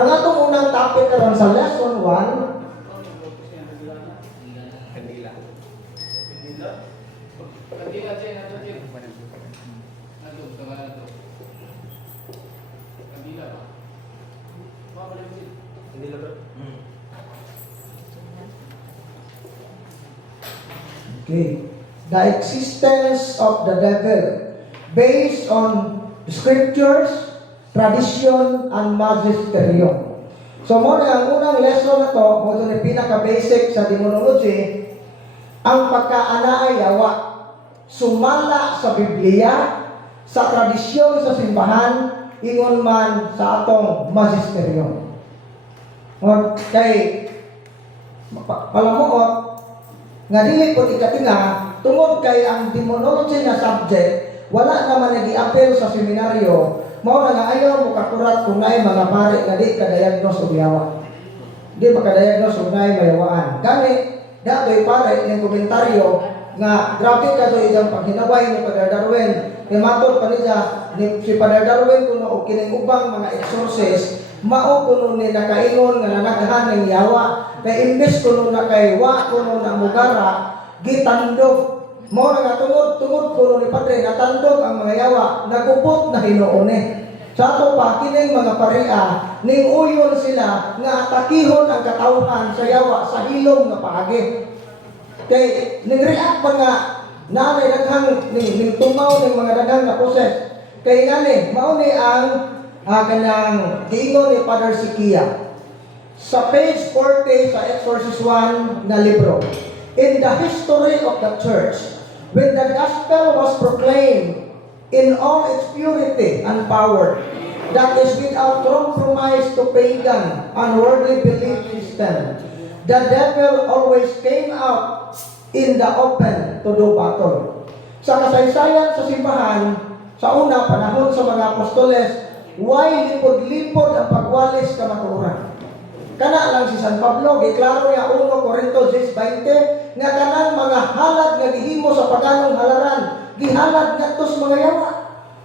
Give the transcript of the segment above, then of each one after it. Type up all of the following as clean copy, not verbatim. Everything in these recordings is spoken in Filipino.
Ang atong unang topic karon sa lesson 1, Kandila. Kandila Jen, ato Jen. Ato, tawa na to. Kandila ba? Mabalik Jen. Kandila bro. okay, the existence of the devil based on the scriptures, tradition, and magisterium. So mo na ang unang lesson na to, mo ito na pinaka-basic sa demonology, ang pagkaanaay yawa, sumala sa Biblia, sa tradisyon sa simbahan, ingon man sa atong magisterium. Kay palamuot, nga dili po ikatinga, tungod kay ang demonology na subject, wala naman nag-i-appeal sa seminaryo, mao na nga ayaw mo kakurat kung naay mga pare nga di ka-diagnose og yawa. Di ba ka-diagnose og naay mayawaan. Gani, dato'y pare ng komentaryo nga grabe ka to isang paghinaway ni Padre Darwin. Matod pa niya ni si Padre Darwin kuno og kining ubang mga exorcist, mao kuno ni nakaingon nga nanaghan ning yawa. Kay imbes kuno na kay wa kuno na mugara, gitandog. Mao nga tungod kuno ni Padre natandog ang mga yawa, nagupot na hinuon sa ato pa kining mga paria ning uyon sila nga atakihon ang katawhan sa yawa sa hilom nga paagi. Kay ning react pa nga naay daghang ning tumaw ning mga daghang na poses. Kay ngani mao ni ang kanang giingon ni Father Sikia sa page 40 sa Exorcist 1 na libro. In the history of the church, when the gospel was proclaimed in all its purity and power, that is without compromise to pagan, unworldly belief system, the devil always came out in the open to do battle. Sa kasaysayan sa simbahan, sa una panahon sa mga apostoles, why lipod-lipod ang pagwalis ka matuuran. Kana lang si San Pablo, giklaro niya 1 Corinto 6:20, nga kanang mga halad nga gihimo sa paganong halaran, gihalad ngadtos mga yawa.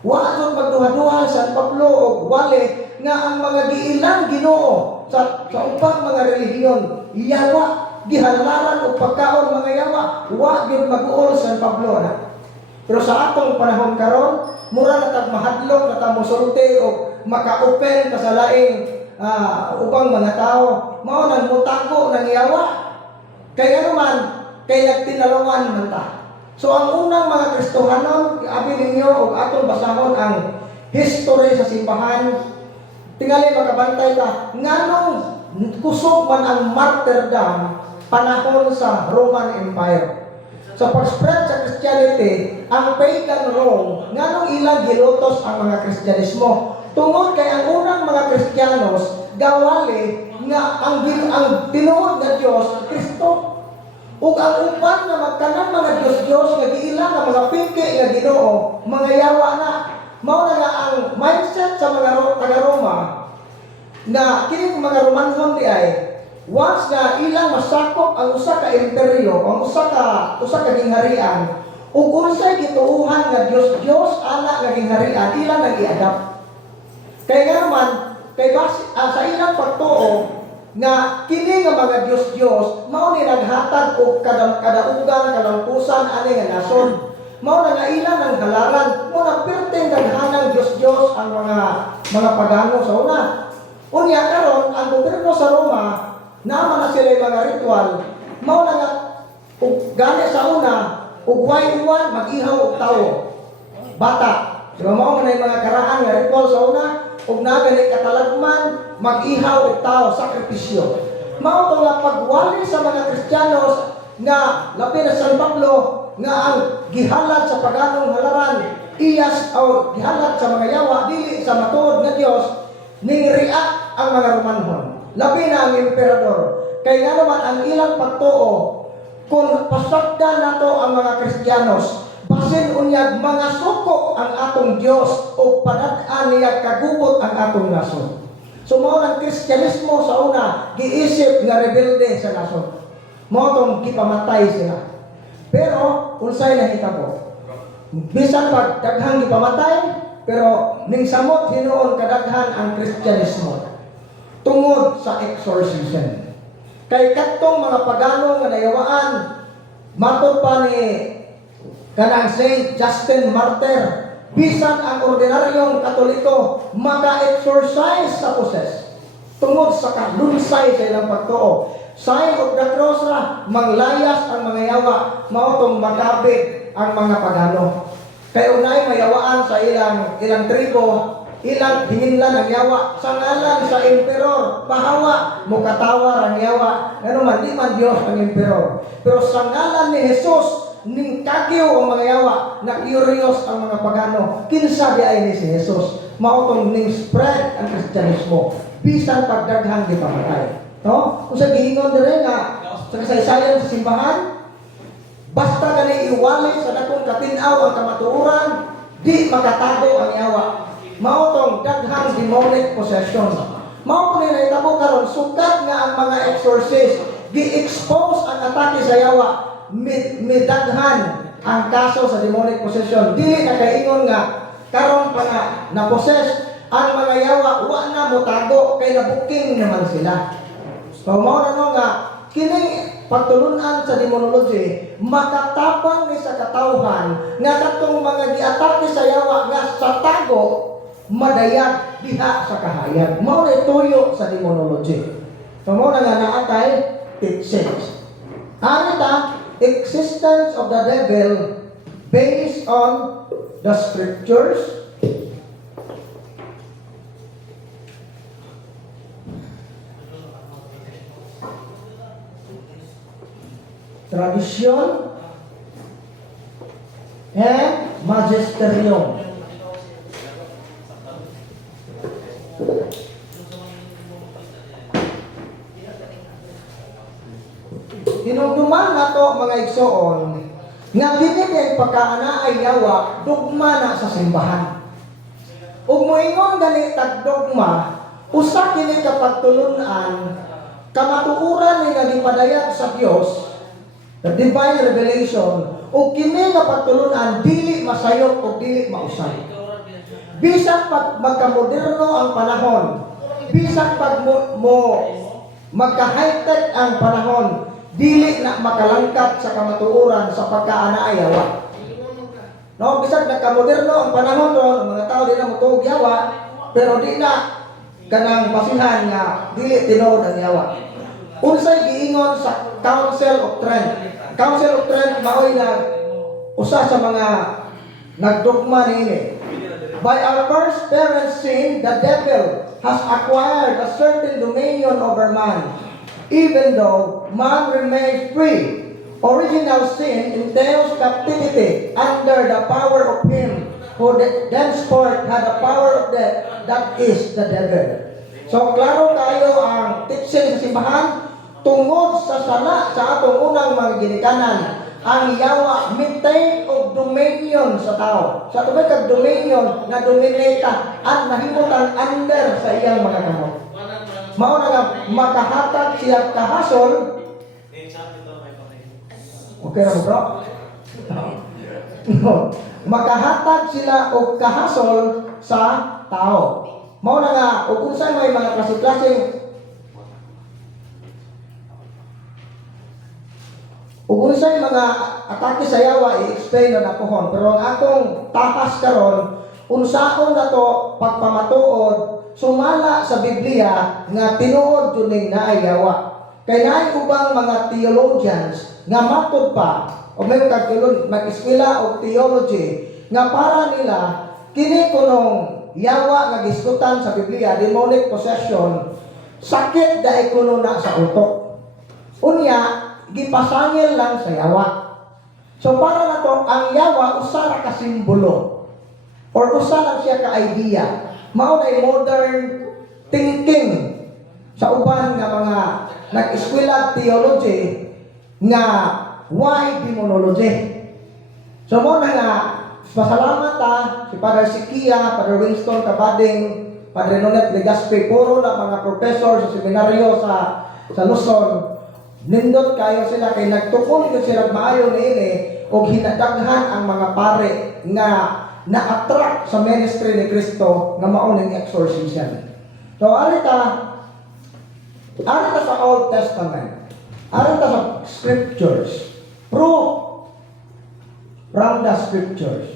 Wa jud magduha-duha San Pablo og wali nga ang mga giilang Ginoo sa ubang mga relihiyon, yawa, gihalaran og pagkaon mga yawa, wa gyud mag-uol San Pablo na. Pero sa atong panahon karon, mura na tag mahadlok na ta mosulti og maka-open ka sa laing upang mga tao, mao nang mutago ng yawa. Kay ano man, kay nagtinalawan man ta. So ang unang mga Kristohanon, abi ninyo og atong basahon ang history sa simbahan. Tingali makabantay ta, nganong kusog man ang martyrdom panahon sa Roman Empire. Sa pag-spread sa Christianity, ang pagan Rome, nganong ilang gilutos ang mga Kristyanismo. Tungod kay ang unang mga Kristiyanos gawali nga ang tinuod nga Dios Kristo. Ug ang uban nga magkanang mga Dios nga giila nga mga piki nga Ginoo, mga yawa na. Mao na nga ang mindset sa mga taga-Roma na kining mga Romanhon di ay once nga ilang masakop ang usa ka imperyo, ang usa ka gingharian, ug unsay gituuhan nga Dios ana nga gingharian, ilang nag-i-adapt. Kaya nga naman, sa ilang pagtuo, nga kini nga mga Diyos, mao ni naghatag og kadaugan, kalampusan, ani nga nason. Mao na nga ilang ang halaran, mo na perteng daghanang Diyos ang mga pagano sa una. Unya karon ang gobyerno sa Roma, naman na sila mga ritual, mao na nga gani sa una, ug way uwan mag-ihaw og tawo. Bata. Diba mao man ay mga karaan nga ritual sa una, ug nagani katalagman mag-ihaw og tao, sakripisyo. Mao to nga pagwali sa mga Kristiyanos nga labi na San Pablo nga ang gihalad sa paganong halaran, iyas o gihalad sa mga yawa dili sa matuod nga Dios, ning react ang mga Romanhon. Labi na ang emperador. Kay nga naman ang ilang pagtuo kung pasakda nato ang mga Kristiyanos, basin unyag mga suko ang atong Dios o padad-an niya kagubot ang atong nason. So mao ang Kristyanismo sa una giisip nga rebelde sa nason. Mao tong gipamatay sila. Pero unsay nahitabo? Bisan pag daghang gipamatay, pero ning samot hinuon kadaghan ang Kristyanismo. Tungod sa exorcism. Kay kadtong mga pagano nga nayawaan, matod pa ni kanang Saint Justin Martyr, bisan ang ordinaryong Katoliko maka-exorcise sa poses tungod sa kalunsay sa ilang pagtuo. Sign of the cross ra, manglayas ang mga yawa, mautong magabig ang mga pagano. Kay unay mayawaan sa ilang tribo, ilang hinginlan ang yawa sa ngalan sa emperor, pahawa mo katawar ang yawa. Ano man di man Dios ang emperor, pero sa ngalan ni Jesus ning kagyo ang mga yawa, na curious ang mga pagano. Kinsa di ay ni si Jesus, mautong ning spread ang Kristyanismo bisan pagdaghang di pamatay. No? Kung sa giingon dire nga sa kasaysayan sa simbahan, basta gani iwali sa dakong katinaw ang kamatuoran, di makatago ang yawa. Mautong daghang demonic possession. Mao ko nila itabo karon sukat nga ang mga exorcist gi-expose ang atake sa yawa, midaghan ang kaso sa demonic possession. Dili na kaingon nga karon pa nga na-possess ang mga yawa, wa na mo tago kay nabuking naman sila. So, mao na no nga kining pagtulunan sa demonology makatapang ni sa katawhan nga katong mga giatake sa yawa nga sa tago madayag diha sa kahayag. Mao na tuyo sa demonology. So, mao na nga naatay teachings. Arita, existence of the devil based on the scriptures, tradition, and magisterium. Dinugduman na to mga igsoon nga dili kay pagkaanaay yawa dugma na sa simbahan. Ug moingon gani tag dogma, usa kini ka pagtulunan kamatuoran ni nga gipadayag sa Dios, the divine revelation, ug kini nga pagtulunan dili masayop ug dili mausay. Bisan pag magkamoderno ang panahon, bisan pag magka-high-tech ang panahon, dili na makalangkat sa kamatuoran sa pagkaanaay yawa. No, bisan nagkamoderno ang panahon ron, ang mga tao di na motuog yawa, pero di na kanang basihan nga dili tinuod ang yawa. Unsay giingon sa Council of Trent? Council of Trent maoy na usa sa mga nagdugma niini. By our first parents' sin, the devil has acquired a certain dominion over man, even though man remains free. Original sin entails captivity under the power of him who thenceforth had the power of death, that is the devil. So, klaro kayo ang teaching sa simbahan tungod sa sala sa atong unang mga ginikanan. Ang yawa maintain og dominion sa tao. Sa tubig kag dominion na dominata at nahimutan under sa iyang mga kamot. Mao na nga makahatag siya kahasol. Okay ra mo bro? No. Makahatag sila og kahasol sa tao. Mao na nga ug unsay may mga klase-klaseng ug unsay mga atake sa yawa i-explain na napohon, pero ang akong takas karon unsaon na to pagpamatuod sumala sa Biblia nga tinuod juning naay yawa. Kay naay ubang mga theologians nga matud pa o may mag-eskwela og theology nga para nila kini kunong yawa nga gisgutan sa Biblia, demonic possession, sakit dahil kuno na sa utok. Unya gipasangil lang sa yawa. So para na to, ang yawa usa ra ka simbolo or usa lang siya ka idea. Mao na modern thinking sa uban nga mga nag-eskwela theology nga why demonology. So mo na nga pasalamat si Father Sikia, Father Winston Cabading, Padre Nonet Legaspi, puro na mga professor sa seminaryo sa Luzon. Nindot kayo sila kay nagtukol ko sila maayo niini og hinadaghan ang mga pare nga na-attract sa ministry ni Kristo nga mao ning exorcism. So arita Aron ta sa Old Testament. Aron ta sa scriptures. Proof from the scriptures.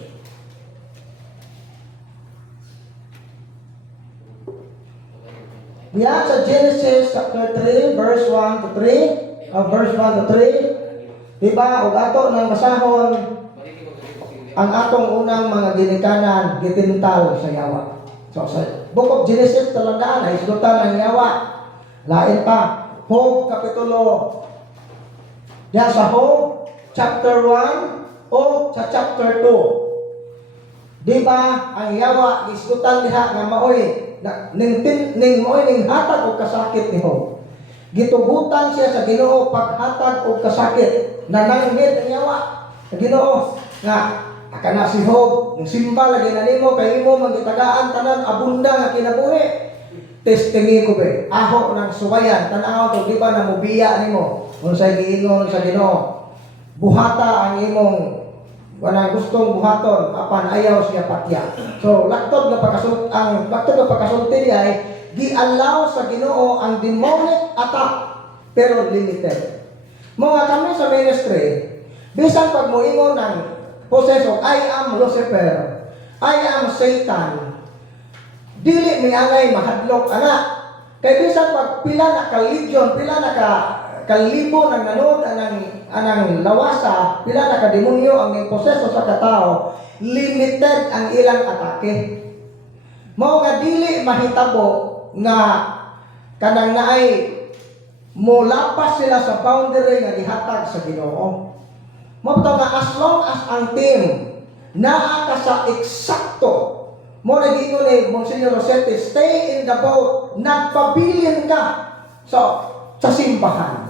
Diyan sa Genesis chapter 3, verse 1 to 3, verse 1 to 3, diba, ug ato nang masahon ang atong unang mga ginikanan gitintal sa yawa. So sa Book of Genesis talandaan ay isgutan ang yawa. Lain pa, Job kapitulo. Diyan sa Job chapter 1 o sa chapter 2. Diba, ang yawa isgutan diha nga maoy ning mo'y ning hatag o kasakit ni Job. Gitugutan siya sa Ginoo paghatag o kasakit. Nananghid ang yawa sa Ginoo nga akana si Job, yung simba lagi na nimo kay imo magitagaan tanan abunda nga kinabuhi. Testingi ko be, aho ng suwayan tan-aw to di ba na mubiya nimo unsay giingon sa Ginoo. Buhata ang imong wala gustong buhaton apan ayaw siya patya. So laktod nga pagkasulti niya ay gi-allow sa Ginoo ang demonic attack pero limited. Mga kami sa ministry bisan pag moingon ng possession, I am Lucifer, I am Satan, dili mi angay mahadlok ana. Kay bisan pag pila na ka legion, pila na ka kalibo ng nanood anang lawasa, pila na ka demonyo ang imposeso sa katao, limited ang ilang atake. Mao nga dili mahitabo nga kanang naay molapas sila sa boundary nga gihatag sa Ginoo. Mao nga as long as ang team naa ka sa eksakto, mo nagingon ni Monsignor Rosete, stay in the boat, nagpabilin ka sa simbahan.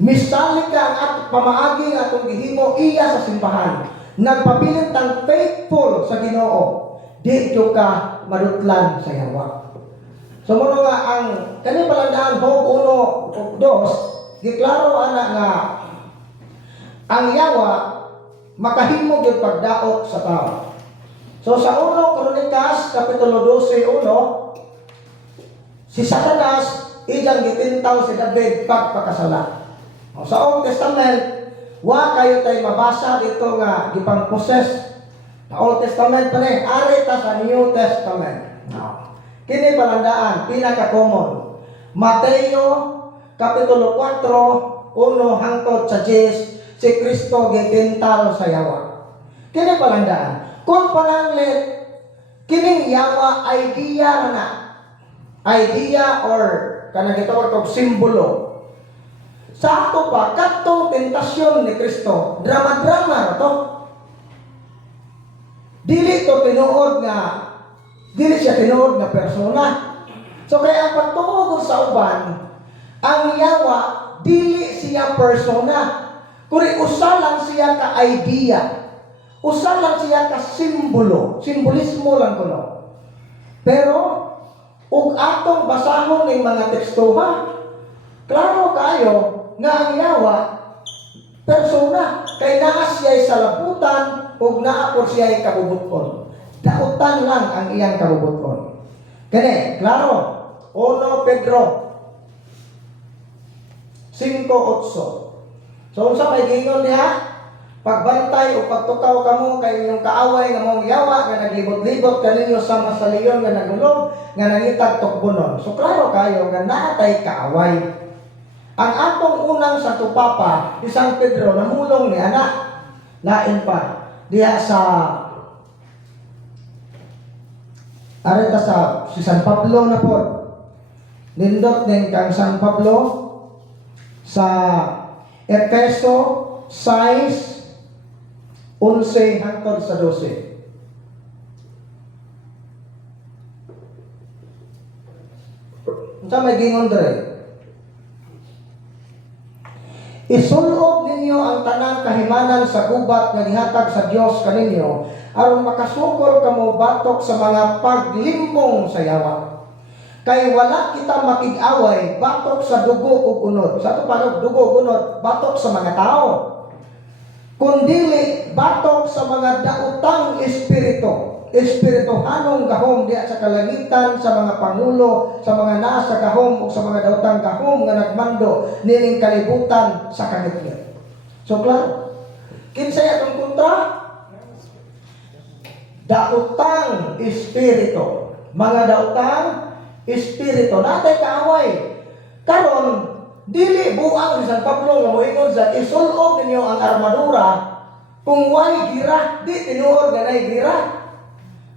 Misalik ka at pamaagi nga atong gihimo iya sa simbahan. Nagpabilin tang faithful sa Ginoo. Di ka madutlan sa yawa. So mo nga ang kani palandaan Job 1 ug 2, giklaro ana nga ang yawa makahimo gyud pagdaot sa tao. So sa 1 Kronikas kapitulo 12:1, si Satanas iyang gitintaw si David pagpakasala. Sa Old Testament, wa kayo tay mabasa dito nga gipang-possess. Sa Old Testament pa rin, ari ta sa New Testament. Kini palandaan, pinaka-common. Mateo, kapitulo 4, 1 hangtod sa 10, si Kristo gitintal sa yawa. Kini palandaan. Kung pananglit, kining yawa idea na idea or kanang gitawag og simbolo. Sa ato pa, katong tentasyon ni Kristo, drama-drama to. Dili siya tinuod nga persona. So kaya ang pagtuog sa uban, ang yawa, dili siya persona. Kuri usa lang siya ka idea. Usa lang siya ka simbolo. Simbolismo lang kuno. Pero, ug atong basahon ng mga tekstuha, klaro kayo, nga ang yawa, persona, kay naa siya'y sa labutan o naa po siya'y kabubuton. Dautan lang ang iyang kabubuton. Kani, klaro, 1 Pedro 5:8. So, unsa may gingon diha? Pagbantay o pagtukaw kamo kay inyong kaaway nga mong yawa nga naglibot-libot kaninyo sa masaliyon nga nagulog nga nangitag tukbonon. So, klaro kayo nga naatay kaaway. Ang atong unang Santo Papa, isang Pedro, namulong ni anak. Lain pa. Diha sa areta si San Pablo na po. Nindot din kang San Pablo sa Efeso 6:11 hangtod sa 12. Unsa may gingon dire? Isulob ninyo ang tanang kahimanan sa gubat nga gihatag sa Dios kaninyo aron makasukol kamo batok sa mga paglimbong sa yawa. Kay wala kita makig-away batok sa dugo ug unod. Sa ato panog dugo ug unod batok sa mga tao. Kundili batok sa mga daotang espiritu. espirituhanong gahom diya sa kalangitan, sa mga pangulo, sa mga nasa gahom o sa mga daotang gahom nga nagmando nining kalibutan sa kangit-ngit. So klaro, kinsay atong kontra? Daotang espiritu. Mga daotang espiritu. Natay kaaway. Karon, dili buang ni San Pablo nga moingon sa isulod ninyo ang armadura kung way gira, di tinuod ganay gira.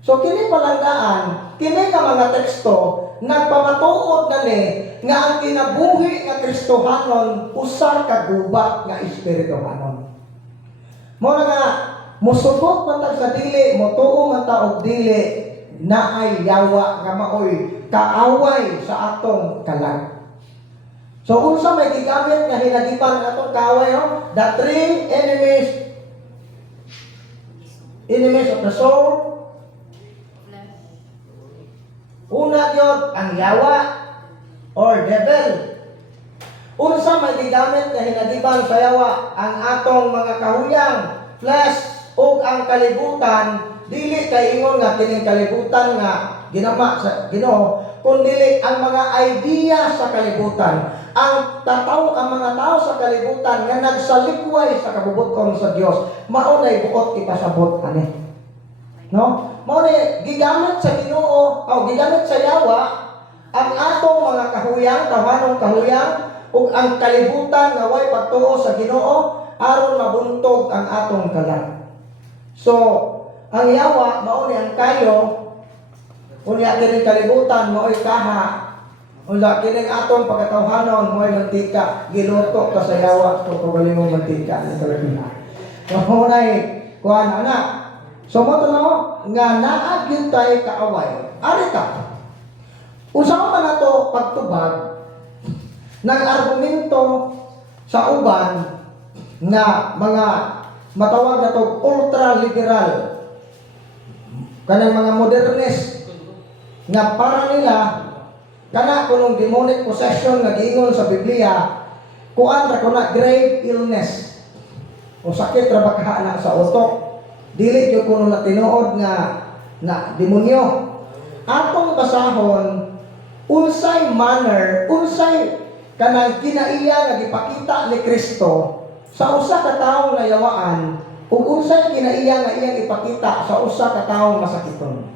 So kini palanggaan, kini nga mga teksto nagpamatuod na ni nga ang kinabuhi nga Kristohanon usa ka gubat nga espirituhanon. Mo na nga musugot man ta sa dili, motuo man ta og dili, naay yawa nga maoy kaaway sa atong kalag. So unsa may gigamit nga hinagipan nga atong kaaway The three enemies of the soul. Una gyud ang yawa or devil. Unsa may gigamit nga hinagiban sa yawa? Ang atong mga kahuyang, flesh, ug ang kalibutan. Dili kay ingon nga kining kalibutan nga ginama sa Ginoo, kundi ang mga idea sa kalibutan. Ang mga tao sa kalibutan nga nagsalikway sa kabubuton sa Dios, mao nay buot ipasabot ani. No? Mao ni gigamit sa Ginoo o gigamit sa yawa ang atong mga kahuyang, tawanong kahuyang ug ang kalibutan nga way pagtuo sa Ginoo aron mabuntog ang atong kalag. So, ang yawa mao ni ang kayo, unya kini kalibutan mao'y kaha. Unya kini atong pagkatawhanon mao'y mantika, giluto ka sa yawa so kagaling mong mantika ni kalabihan. So, nay kuan ana. So mo nga naa gyud tay kaaway. Ari ka. Unsa man nato pagtubag nag-argumento sa uban nga mga matawag nato ultra liberal kanang mga modernist nga para nila kana kunong demonic possession nga giingon sa Biblia kuan ra kuna grave illness o sakit ra baka na sa utok. Dili jud kuno na tinuod nga na demonyo. Atong basahon unsay manner, unsay kanang kinaiya nga gipakita ni Kristo sa usa ka tawo nga yawaan ug unsay kinaiya nga iyang ipakita sa usa ka tawo masakiton.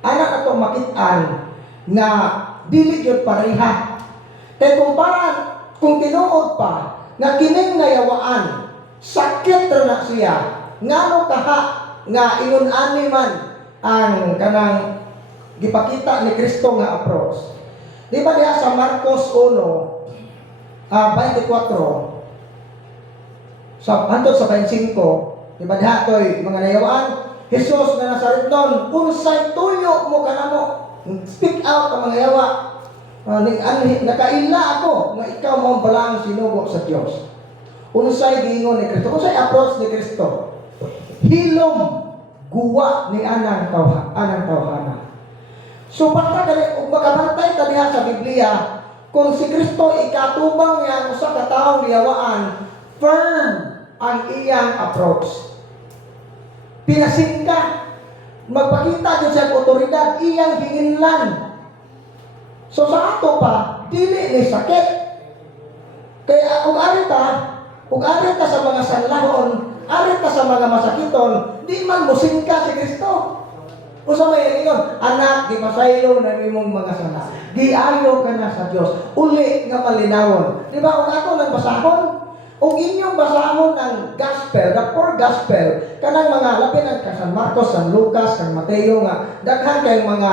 Ana nato makit-an nga dili jud pareha. Kay kung tinuod pa nga kining nga yawaan sakit ra na siya ngano kaha nga ingon ani man ang kanang gipakita ni Kristo nga approach. Di ba diha sa Marcos 1:24 sa hantod sa 25, di ba diha toy mga nayawaan, Jesus nga Nazaretnon, unsay tuyo mo kanamo? Speak out ang mga yawa. Nakaila ako nga ikaw mo balang sinugo sa Dios. Unsay giingon ni Kristo? Unsay approach ni Kristo? Hilom guwa ni anang tawhana. So basta ug makabantay ta diha sa Biblia kung si Kristo ikatubang niya usa ka tawo niyawaan, firm ang iyang approach. Pinasingka, magpakita jud sa otoridad iyang hinginlan. So sa ato pa dili ni sakit. Kaya ug ari ta sa mga sanlahon, ari ka sa mga masakiton, di man musingka si Kristo. Usa may ingon, anak, di masaylo na imong mga sana. Giayo ka na sa Dios. Uli nga malinawon. Di ba, kung ato nang basahon, kung inyong basahon ang gospel, the four gospel, kanang mga labi ng San Marcos, San Lucas, San Mateo nga, daghan kay mga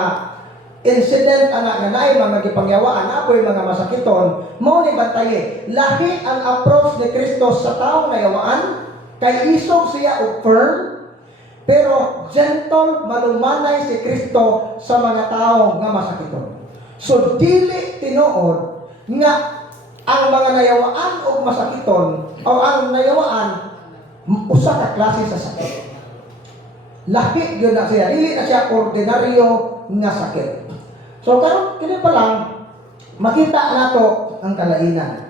incident anak nga naay mga gipangyawaan apoy mga masakiton mo ni bantaye lahi ang approach ni Kristo sa tawo nga yawaan kay isog siya og firm pero gentle malumanay si Kristo sa mga tawo nga masakiton. So dili tinuod nga ang mga nayawaan og masakiton o ang nayawaan usa ka klase sa sakit. Lahi gyud na siya, dili na siya ordinaryo nga sakit. So karon kini pa lang makita nato ang kalainan.